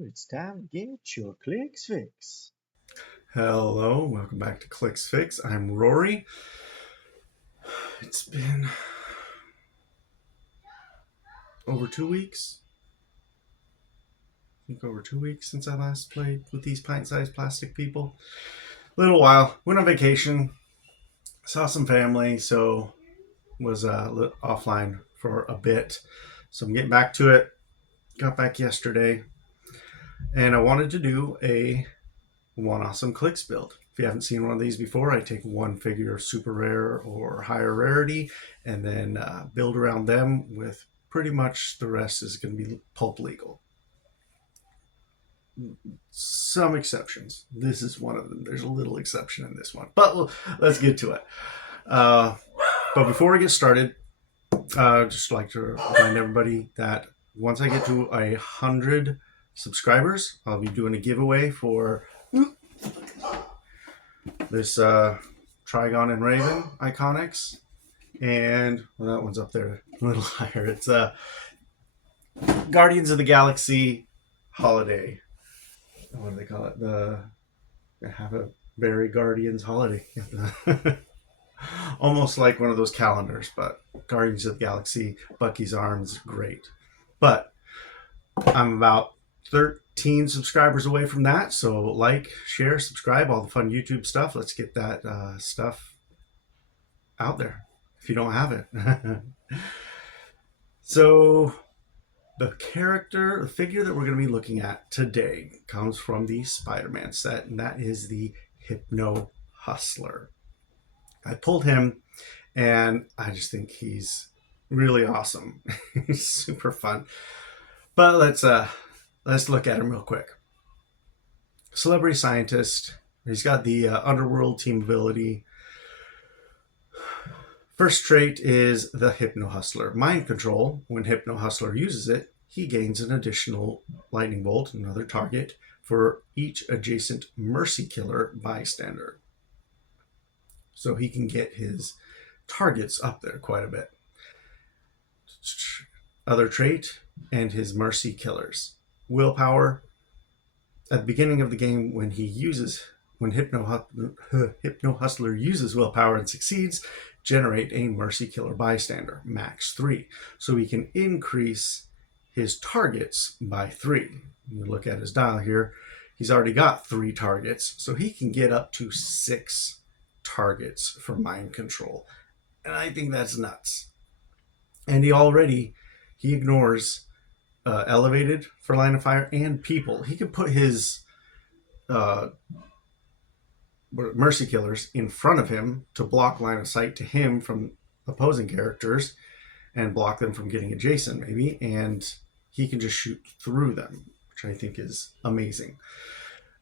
It's time to get your Clix fix. Hello, welcome back to Clix Fix. I'm Rory. It's been over 2 weeks. I think over 2 weeks since I last played with these pint-sized plastic people. Little while. Went on vacation. Saw some family, so was offline for a bit. So I'm getting back to it. Got back yesterday, and I wanted to do a one awesome Clix build. If you haven't seen one of these before, I take one figure super rare or higher rarity and then build around them with pretty much the rest is going to be pulp legal. Some exceptions. This is one of them. There's a little exception in this one, but let's get to it. But before we get started, just like to remind everybody that once I get to 100 subscribers, I'll be doing a giveaway for this Trigon and Raven Iconics, and well, that one's up there a little higher. It's Guardians of the Galaxy Holiday. What do they call it? They have a very Guardians holiday. Almost like one of those calendars, but Guardians of the Galaxy, Bucky's Arms, great. But I'm about 13 subscribers away from that, so like, share, subscribe, all the fun YouTube stuff. Let's get that stuff out there if you don't have it. So the figure that we're going to be looking at today comes from the Spider-Man set, and that is the Hypno-Hustler. I pulled him, and I just think he's really awesome. He's super fun. But let's look at him real quick. Celebrity scientist. He's got the underworld team ability. First trait is the Hypno-Hustler. Mind control. When Hypno-Hustler uses it, he gains an additional lightning bolt, another target, for each adjacent mercy killer bystander. So he can get his targets up there quite a bit. Other trait, and his mercy killers. Willpower. At the beginning of the game, when Hypno-Hustler uses willpower and succeeds, generate a mercy killer bystander, max 3. So he can increase his targets by 3. You look at his dial here, he's already got 3 targets, so he can get up to 6 targets for mind control. And I think that's nuts. And he ignores elevated for line of fire and people. He can put his mercy killers in front of him to block line of sight to him from opposing characters and block them from getting adjacent maybe, and he can just shoot through them, which I think is amazing.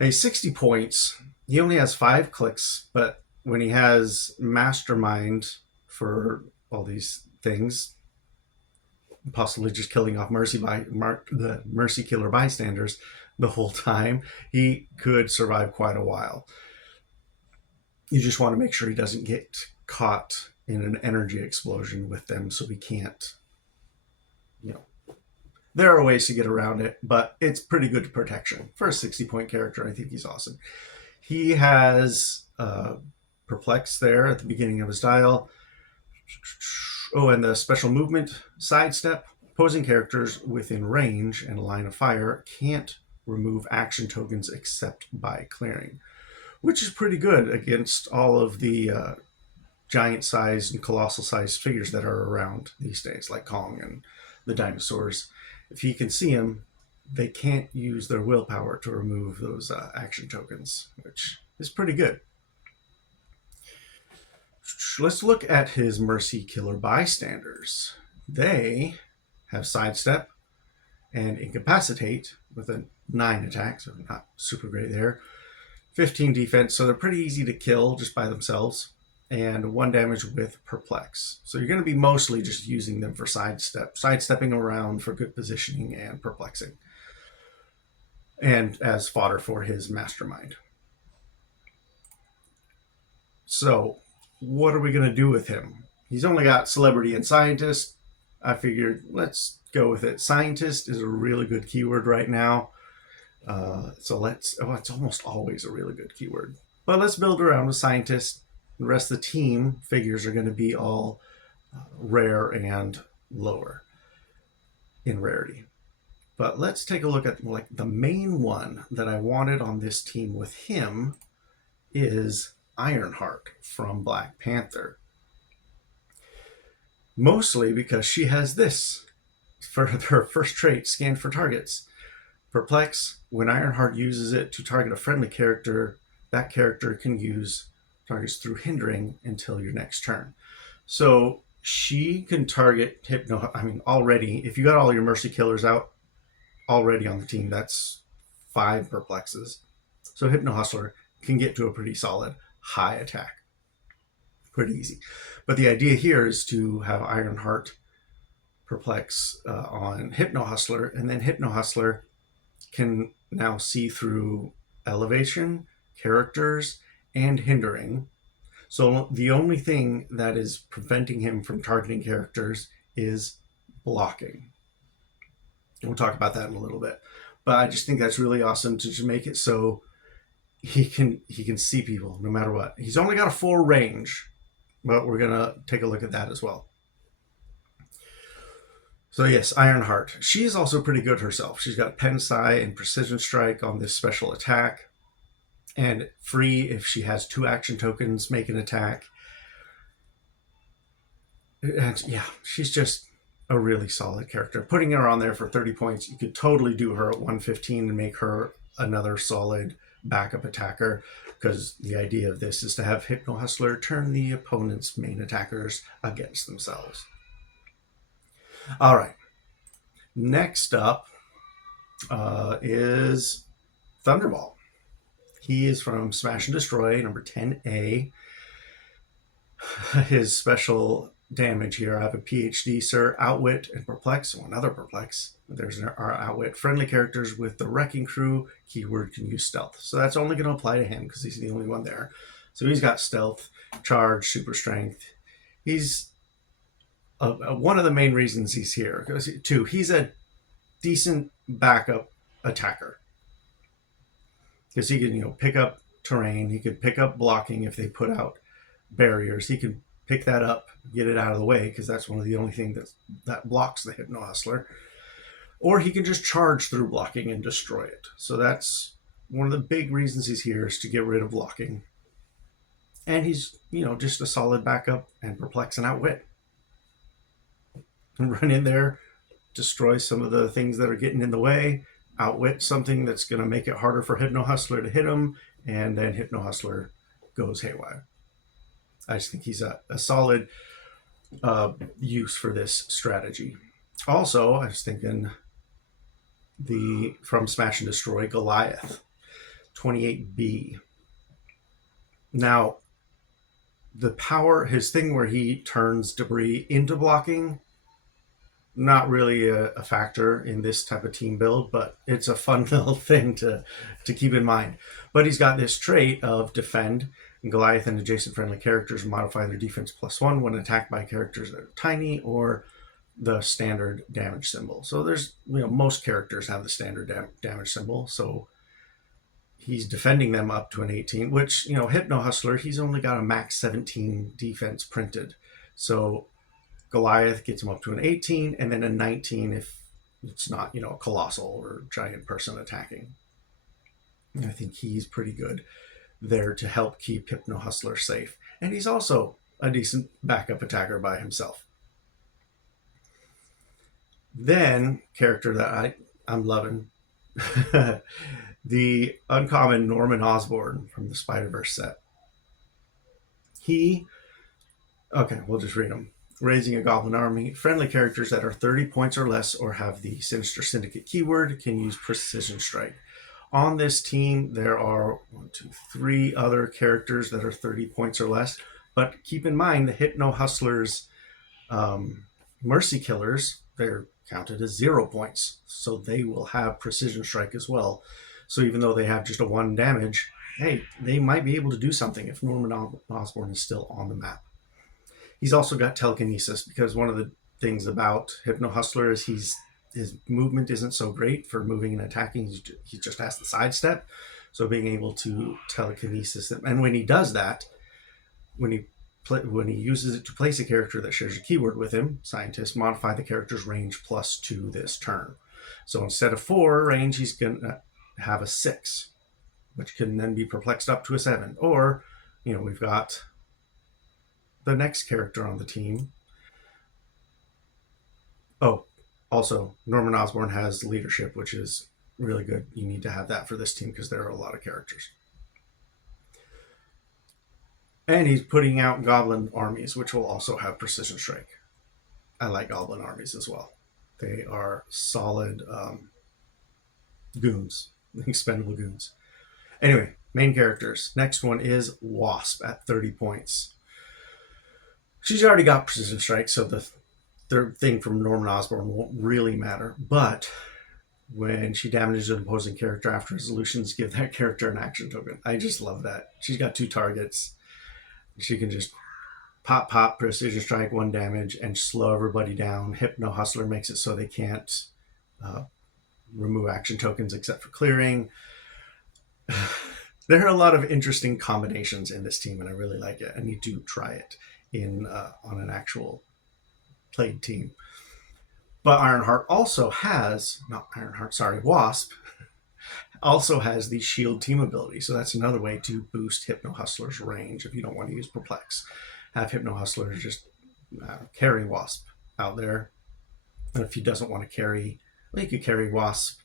A 60 points, he only has 5 clicks, but when he has mastermind for all these things, possibly just killing off the mercy killer bystanders the whole time, he could survive quite a while. You just want to make sure he doesn't get caught in an energy explosion with them, so he can't, there are ways to get around it, but it's pretty good protection. For a 60-point character, I think he's awesome. He has Perplex there at the beginning of his dial. Oh, and the special movement, sidestep. Opposing characters within range and line of fire can't remove action tokens except by clearing, which is pretty good against all of the giant-sized and colossal-sized figures that are around these days, like Kong and the dinosaurs. If he can see them, they can't use their willpower to remove those action tokens, which is pretty good. Let's look at his mercy killer bystanders. They have sidestep and incapacitate with a 9 attack, so not super great there. 15 defense, so they're pretty easy to kill just by themselves, and 1 damage with perplex. So you're going to be mostly just using them for sidestepping around for good positioning and perplexing, and as fodder for his mastermind. So what are we going to do with him? He's only got celebrity and scientist. I figured let's go with it. Scientist is a really good keyword right now. It's almost always a really good keyword. But let's build around with scientist. The rest of the team figures are going to be all rare and lower in rarity. But let's take a look at like the main one that I wanted on this team with him is Ironheart from Black Panther. Mostly because she has this for her first trait, scan for targets. Perplex, when Ironheart uses it to target a friendly character, that character can use targets through hindering until your next turn. So she can target already, if you got all your Mercy Killers out already on the team, that's 5 perplexes. So Hypno-Hustler can get to a pretty solid high attack. Pretty easy. But the idea here is to have Ironheart perplex on Hypno-Hustler, and then Hypno-Hustler can now see through elevation, characters, and hindering. So the only thing that is preventing him from targeting characters is blocking. And we'll talk about that in a little bit. But I just think that's really awesome to just make it so he can see people no matter what. He's only got a 4 range, but we're gonna take a look at that as well. So yes, Ironheart. She's also pretty good herself. She's got Pensai and Precision Strike on this special attack. And free if she has 2 action tokens, make an attack. And yeah, she's just a really solid character. Putting her on there for 30 points, you could totally do her at 115 and make her another solid backup attacker, because the idea of this is to have Hypno-Hustler turn the opponent's main attackers against themselves. All right. Next up is Thunderball. He is from Smash and Destroy, number 10A. His special damage here, I have a PhD, Sir, Outwit, and Perplex. So another Perplex. There's our Outwit. Friendly characters with the Wrecking Crew, keyword can use Stealth. So that's only going to apply to him because he's the only one there. So he's got Stealth, Charge, Super Strength. He's one of the main reasons he's here. Two, he's a decent backup attacker. Because he can, pick up terrain. He could pick up blocking if they put out barriers. He could pick that up, get it out of the way, because that's one of the only things that blocks the Hypno-Hustler. Or he can just charge through blocking and destroy it. So that's one of the big reasons he's here, is to get rid of blocking. And he's, just a solid backup and Perplex and Outwit. And run in there, destroy some of the things that are getting in the way, Outwit something that's going to make it harder for Hypno-Hustler to hit him, and then Hypno-Hustler goes haywire. I just think he's a solid use for this strategy. Also, I was thinking from Smash and Destroy, Goliath, 28B. Now, the power, his thing where he turns debris into blocking, not really a factor in this type of team build, but it's a fun little thing to keep in mind. But he's got this trait of Defend, and Goliath and adjacent friendly characters modify their defense +1 when attacked by characters that are tiny or the standard damage symbol. So there's, most characters have the standard damage symbol, so he's defending them up to an 18, which, Hypno-Hustler, he's only got a max 17 defense printed. So Goliath gets him up to an 18, and then a 19 if it's not, a colossal or giant person attacking. And I think he's pretty good there to help keep Hypno-Hustler safe. And he's also a decent backup attacker by himself. Then, character that I'm loving, the uncommon Norman Osborn from the Spider-Verse set. We'll just read them. Raising a Goblin Army. Friendly characters that are 30 points or less or have the Sinister Syndicate keyword can use Precision Strike. On this team, there are 3 other characters that are 30 points or less. But keep in mind, the Hypno-Hustler's Mercy Killers, they're counted as 0 points. So they will have Precision Strike as well. So even though they have just a 1 damage, hey, they might be able to do something if Norman Osborn is still on the map. He's also got telekinesis, because one of the things about Hypno-Hustler is he's his movement isn't so great for moving and attacking. He just has the sidestep. So being able to telekinesis them, and when he does that, when he uses it to place a character that shares a keyword with him, scientist, modify the character's range +2 this turn. So instead of 4 range, he's going to have a 6, which can then be perplexed up to a 7. Or, we've got the next character on the team. Oh, also, Norman Osborn has leadership, which is really good. You need to have that for this team because there are a lot of characters. And he's putting out goblin armies, which will also have precision strike. I like goblin armies as well. They are solid goons, expendable goons. Anyway, main characters. Next one is Wasp at 30 points. She's already got precision strike, so the third thing from Norman Osborn won't really matter. But when she damages an opposing character after resolutions, give that character an action token. I just love that. She's got 2 targets. She can just pop, precision strike, 1 damage, and slow everybody down. Hypno-Hustler makes it so they can't remove action tokens except for clearing. There are a lot of interesting combinations in this team, and I really like it. I need to try it on an actual played team. But Wasp also has the shield team ability. So that's another way to boost Hypno-Hustler's range if you don't want to use Perplex. Have Hypno-Hustler just carry Wasp out there. And if he doesn't want to carry, he could carry Wasp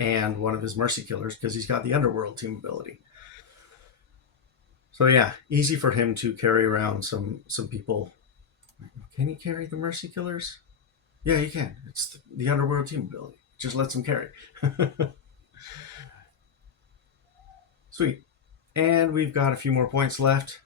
and one of his Mercy Killers because he's got the Underworld team ability. So yeah, easy for him to carry around some people. Can he carry the Mercy Killers? Yeah, he can. It's the Underworld team ability. Just lets him carry. Sweet. And we've got a few more points left.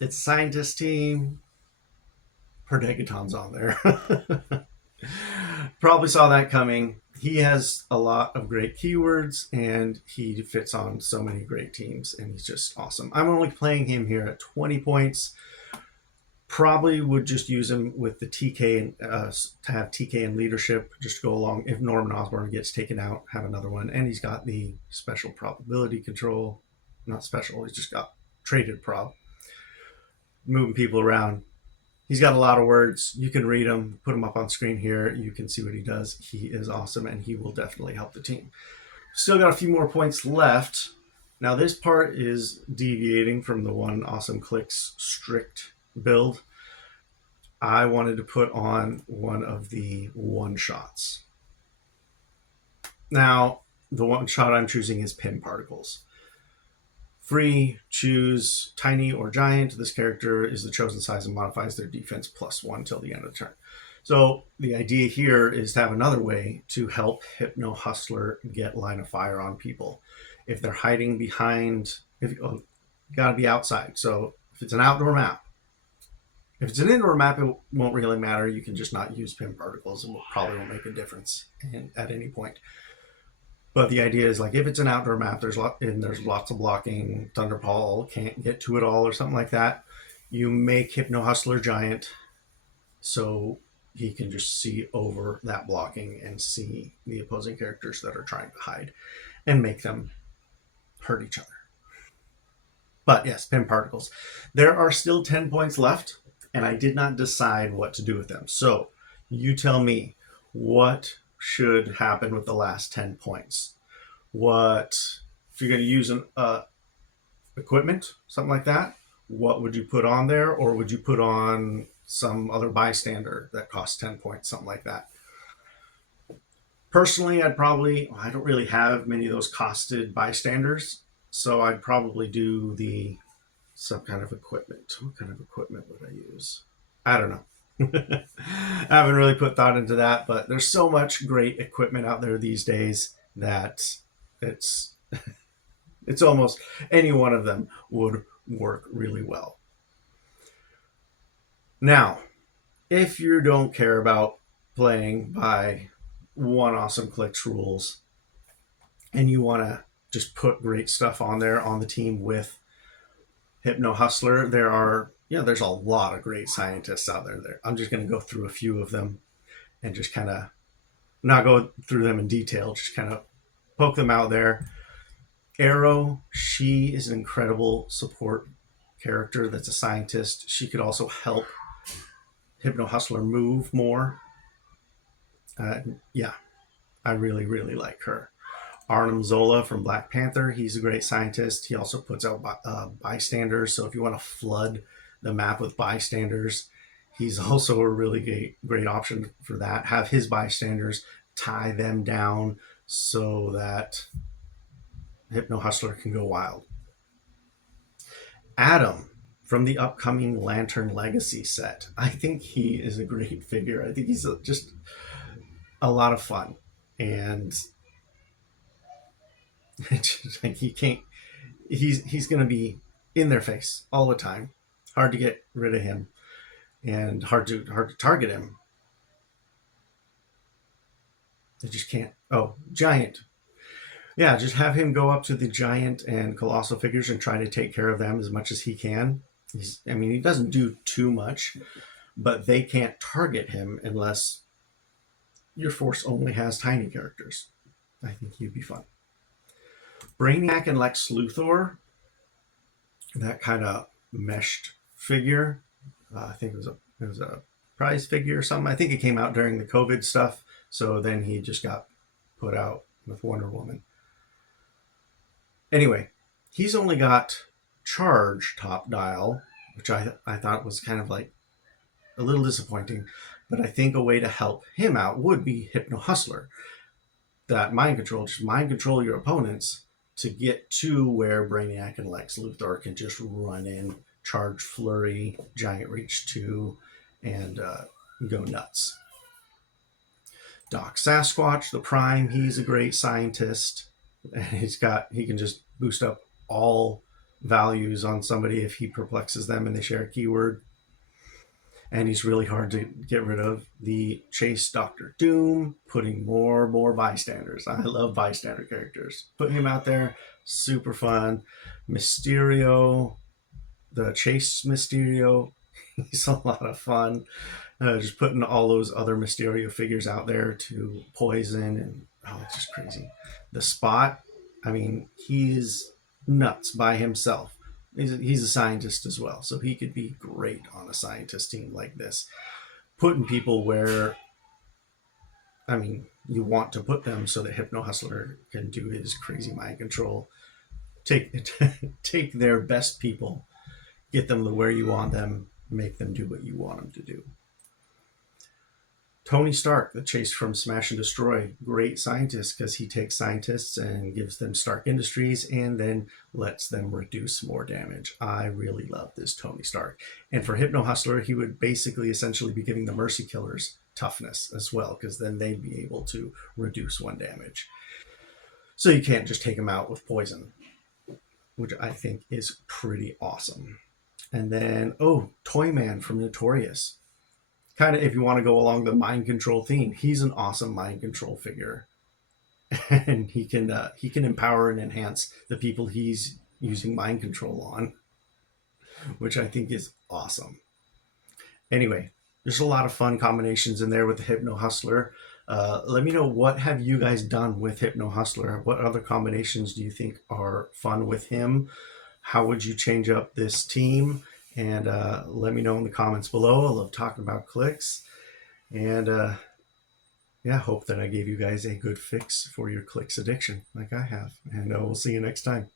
It's Scientist team. Perdegaton's on there. Probably saw that coming. He has a lot of great keywords, and he fits on so many great teams, and he's just awesome. I'm only playing him here at 20 points. Probably would just use him with the TK to have TK and leadership, just to go along. If Norman Osborn gets taken out, have another one. And he's got the special probability control. Not special, he's just got traded prob. Moving people around. He's got a lot of words. You can read them, put them up on screen here. You can see what he does. He is awesome, and he will definitely help the team. Still got a few more points left. Now, this part is deviating from the one awesome Clix strict build. I wanted to put on one of the one-shots. Now, the one-shot I'm choosing is Pin Particles. Free, choose tiny or giant. This character is the chosen size and modifies their defense +1 till the end of the turn. So the idea here is to have another way to help Hypno-Hustler get line of fire on people. If they're hiding behind, you got to be outside. So if it's an outdoor map, if it's an indoor map, it won't really matter. You can just not use Pin Particles, and probably won't make a difference at any point. But the idea is, like, if it's an outdoor map, there's lots of blocking, Thunderpaw can't get to it all or something like that, you make Hypno-Hustler giant so he can just see over that blocking and see the opposing characters that are trying to hide and make them hurt each other. But yes, Pin Particles. There are still 10 points left, and I did not decide what to do with them. So you tell me, what should happen with the last 10 points? If you're going to use an equipment, something like that, what would you put on there? Or would you put on some other bystander that costs 10 points, something like that? Personally, I don't really have many of those costed bystanders, so I'd probably do some kind of equipment. What kind of equipment would I use? I don't know. I haven't really put thought into that, but there's so much great equipment out there these days that it's almost any one of them would work really well. Now, if you don't care about playing by one awesome Clix rules and you want to just put great stuff on there on the team with Hypno-Hustler, there's a lot of great scientists out there. I'm just going to go through a few of them and just kind of not go through them in detail, just kind of poke them out there. Arrow, she is an incredible support character that's a scientist. She could also help Hypno-Hustler move more. Yeah, I really, really like her. Arnim Zola from Black Panther, he's a great scientist. He also puts out bystanders. So if you want to flood the map with bystanders, he's also a really great option for that. Have his bystanders tie them down so that Hypno-Hustler can go wild. Adam from the upcoming Lantern Legacy set. I think he is a great figure. I think he's just a lot of fun. And like he can't, he's going to be in their face all the time. Hard to get rid of him and hard to target him. They just can't. Oh, Giant. Yeah, just have him go up to the Giant and Colossal figures and try to take care of them as much as he can. He doesn't do too much, but they can't target him unless your force only has tiny characters. I think he'd be fun. Brainiac and Lex Luthor, that kind of meshed figure. I think it was a prize figure or something. I think it came out during the COVID stuff, so then he just got put out with Wonder Woman. Anyway, he's only got charge top dial, which I thought was kind of like a little disappointing, but I think a way to help him out would be Hypno-Hustler. That mind control your opponents to get to where Brainiac and Lex Luthor can just run in, charge flurry, giant reach 2, and go nuts. Doc Sasquatch, the Prime, he's a great scientist. And he can just boost up all values on somebody if he perplexes them and they share a keyword. And he's really hard to get rid of. The Chase Doctor Doom, putting more bystanders. I love bystander characters. Putting him out there, super fun. Mysterio, the Chase Mysterio, he's a lot of fun. Just putting all those other Mysterio figures out there to poison, and it's just crazy. The Spot, he's nuts by himself. He's a scientist as well, so he could be great on a scientist team like this. Putting people where, you want to put them so that Hypno-Hustler can do his crazy mind control. Take their best people, get them to where you want them, make them do what you want them to do. Tony Stark, the Chase from Smash and Destroy, great scientist because he takes scientists and gives them Stark Industries and then lets them reduce more damage. I really love this Tony Stark. And for Hypno-Hustler, he would essentially be giving the Mercy Killers toughness as well, because then they'd be able to reduce 1 damage. So you can't just take them out with poison, which I think is pretty awesome. And then, Toyman from Notorious. Kind of, if you want to go along the mind control theme, he's an awesome mind control figure, and he can empower and enhance the people he's using mind control on, which I think is awesome. Anyway, there's a lot of fun combinations in there with the Hypno-Hustler. Let me know, what have you guys done with Hypno-Hustler? What other combinations do you think are fun with him? How would you change up this team? And let me know in the comments below. I love talking about Clix. And hope that I gave you guys a good fix for your Clix addiction like I have. And we'll see you next time.